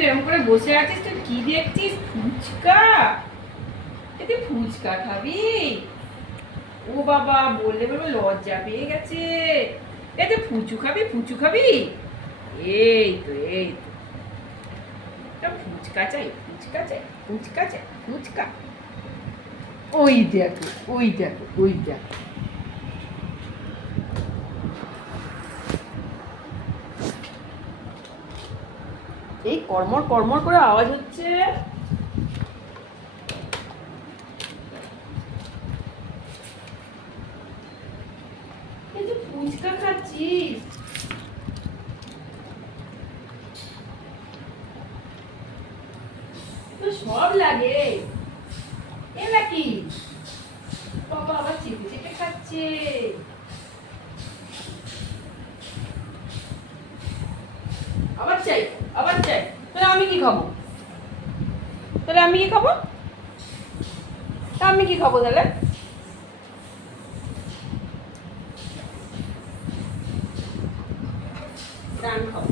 তুই এরকম করে বসে আছিস, তুই কি দেখছিস? ফুচকা? এতে ফুচকা খাবি? ও বাবা, বললে বলবে লজ্জা পেয়ে গেছে। এতে ফুচু খাবি, ফুচু খাবি? এই তো এই তো, ফুচকা চাই, ফুচকা চাই, ফুচকা চাই, ফুচকা। ওই দেখো, ওই দেখো, ওই দেখো। এই কর্মর কর্মর করে আওয়াজ হচ্ছে। এই যে ফুচকা খাচ্ছিস, তো সব লাগে। এ নাকি বাবা আবার চেপে চেপে খাচ্ছে। আবার চাই, আবার চাই। তাহলে আমি কি খাবো? তাহলে আমি কি খাবো? তা আমি কি খাবো তাহলে? আমি খাবো।